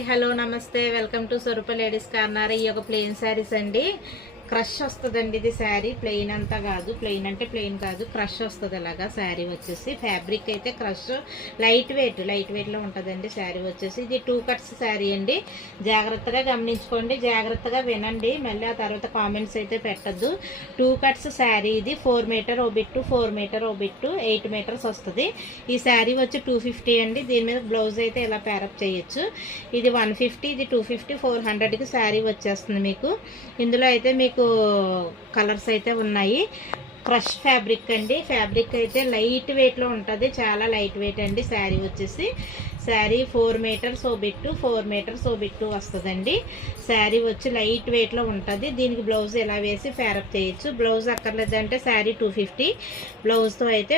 Hi hello నమస్తే welcome to Swaroopa ladies corner. ఈ యొక్క ప్లెయిన్ శారీస్ అండి. క్రష్ వస్తుందండి. ఇది శారీ ప్లెయిన్ అంతా కాదు, ప్లెయిన్ అంటే ప్లెయిన్ కాదు, క్రష్ వస్తుంది. అలాగా శారీ వచ్చేసి ఫ్యాబ్రిక్ అయితే క్రష్ లైట్ వెయిట్లో ఉంటుందండి. శారీ వచ్చేసి ఇది 2 కట్స్ శారీ అండి. జాగ్రత్తగా గమనించుకోండి, జాగ్రత్తగా వినండి, మళ్ళీ ఆ తర్వాత కామెంట్స్ అయితే పెట్టద్దు. 2 కట్స్ శారీ ఇది. 4 మీటర్ ఓ బిట్టు, 4 మీటర్ ఓ బిట్టు, 8 మీటర్స్ వస్తుంది. ఈ శారీ వచ్చి 250 అండి. దీని మీద బ్లౌజ్ అయితే ఇలా ప్యారప్ చేయొచ్చు. ఇది 150, ఇది 250, 400కి శారీ వచ్చేస్తుంది మీకు. ఇందులో అయితే మీకు కలర్స్ అయితే ఉన్నాయి. క్రష్ ఫ్యాబ్రిక్ అండి. ఫ్యాబ్రిక్ అయితే లైట్ వెయిట్లో ఉంటుంది, చాలా లైట్ వెయిట్ అండి. శారీ వచ్చేసి శారీ 4 మీటర్స్ ఓ బిట్టు, 4 మీటర్స్ ఓ బిట్టు వస్తుందండి. శారీ వచ్చి లైట్ వెయిట్లో ఉంటుంది. దీనికి బ్లౌజ్ ఎలా వేసి ప్యారప్ చేయొచ్చు. బ్లౌజ్ అక్కర్లేదంటే శారీ 250, బ్లౌజ్తో అయితే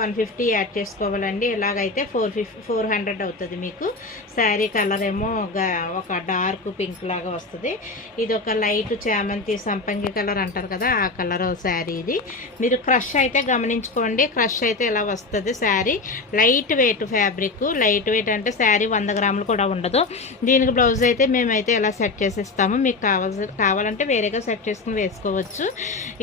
150 యాడ్ చేసుకోవాలండి. ఇలాగైతే 400 అవుతుంది మీకు. శారీ కలర్ ఏమో ఒక డార్క్ పింక్ లాగా వస్తుంది. ఇది ఒక లైట్ చామంతి సంపంగి కలర్ అంటారు కదా, ఆ కలర్ శారీ ఇది. మీరు క్రష్ అయితే గమనించుకోండి. క్రష్ అయితే ఇలా వస్తుంది. Sari light weight fabric, light weight అంటే శారీ 100 గ్రాములు కూడా ఉండదు. దీనికి బ్లౌజ్ అయితే మేమైతే ఇలా సెట్ చేసిస్తాము. మీకు కావాలంటే వేరేగా సెట్ చేసుకుని వేసుకోవచ్చు.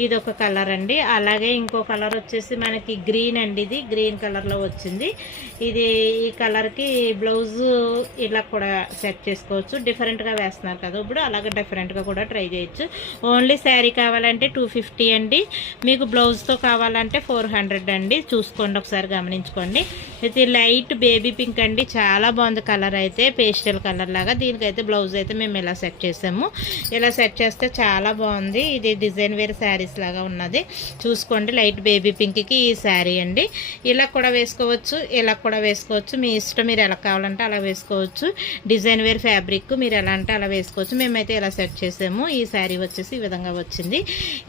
ఇది ఒక కలర్ అండి. అలాగే ఇంకో కలర్ వచ్చేసి మనకి గ్రీన్ అండి. ఇది గ్రీన్ కలర్లో వచ్చింది. ఇది ఈ కలర్కి బ్లౌజ్ ఇలా కూడా సెట్ చేసుకోవచ్చు. డిఫరెంట్గా వేస్తున్నారు కదా ఇప్పుడు, అలాగే డిఫరెంట్గా కూడా ట్రై చేయొచ్చు. ఓన్లీ శారీ కావాలంటే 250 అండి. మీకు బ్లౌజ్తో కావాలంటే 400 అండి. చూసుకోండి, ఒకసారి గమనించుకోండి. ఇది లైట్ బేబీ పింక్ అండి. చాలా బాగుంది కలర్ అయితే, పేస్టల్ కలర్ లాగా. దీనికైతే బ్లౌజ్ అయితే మేము ఇలా సెట్ చేసాము. ఇలా సెట్ చేస్తే చాలా బాగుంది. ఇది డిజైన్ వేర్ శారీస్ లాగా ఉన్నది. చూసుకోండి, లైట్ బేబీ పింక్కి ఈ శారీ అండి. ఇలా కూడా వేసుకోవచ్చు, ఇలా కూడా వేసుకోవచ్చు. మీ ఇష్టం, మీరు ఎలా కావాలంటే అలా వేసుకోవచ్చు. డిజైన్ వేర్ ఫ్యాబ్రిక్ మీరు ఎలా అంటే అలా వేసుకోవచ్చు. మేమైతే ఇలా సెట్ చేసాము. ఈ శారీ వచ్చేసి ఈ విధంగా వచ్చింది.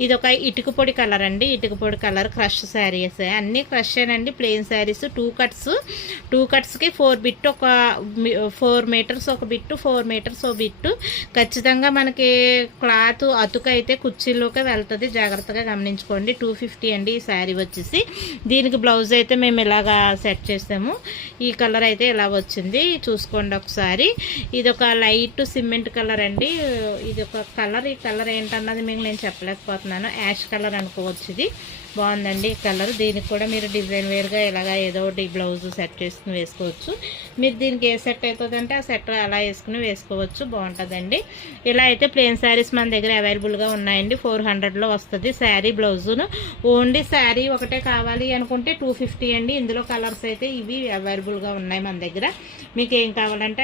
ఇది ఒక ఇటుక పొడి కలర్ అండి. ఇటుక పొడి కలర్ క్రష్ శారీస్ అన్నీ క్రష్ ఏనండి. ప్లెయిన్ శారీస్ 2 కట్స్కి 4 బిట్టు, ఒక 4 మీటర్స్ ఒక బిట్టు, 4 మీటర్స్ ఒక బిట్టు. ఖచ్చితంగా మనకి క్లాత్ అతుక అయితే కుర్చీలోకి వెళ్తుంది. జాగ్రత్తగా గమనించుకోండి. 250 అండి ఈ శారీ వచ్చేసి. దీనికి బ్లౌజ్ అయితే మేము ఇలాగా సెట్ చేసాము. ఈ కలర్ అయితే ఇలా వచ్చింది. చూసుకోండి ఒకసారి. ఇది ఒక లైట్ సిమెంట్ కలర్ అండి. ఇది ఒక కలర్. ఈ కలర్ ఏంటన్నది మీకు నేను చెప్పలేకపోతున్నాను. యాష్ కలర్ అనుకోవచ్చు. ఇది బాగుందండి ఈ కలర్. దీనికి కూడా మీరు డిజైన్ వేర్గా ఇలాగా ఏదో ఒకటి బ్లౌజ్ సెట్ చేసుకుని వేసుకోవచ్చు. మీరు దీనికి ఏ సెట్ అవుతుందంటే ఆ సెట్ అలా వేసుకుని వేసుకోవచ్చు. బాగుంటుందండి. ఇలా అయితే ప్లెయిన్ శారీస్ మన దగ్గర అవైలబుల్గా ఉన్నాయండి. 400లో వస్తుంది శారీ బ్లౌజును. ఓన్లీ శారీ ఒకటే కావాలి అనుకుంటే 250 అండి. ఇందులో కలర్స్ అయితే ఇవి అవైలబుల్గా ఉన్నాయి మన దగ్గర. మీకు ఏం కావాలంటే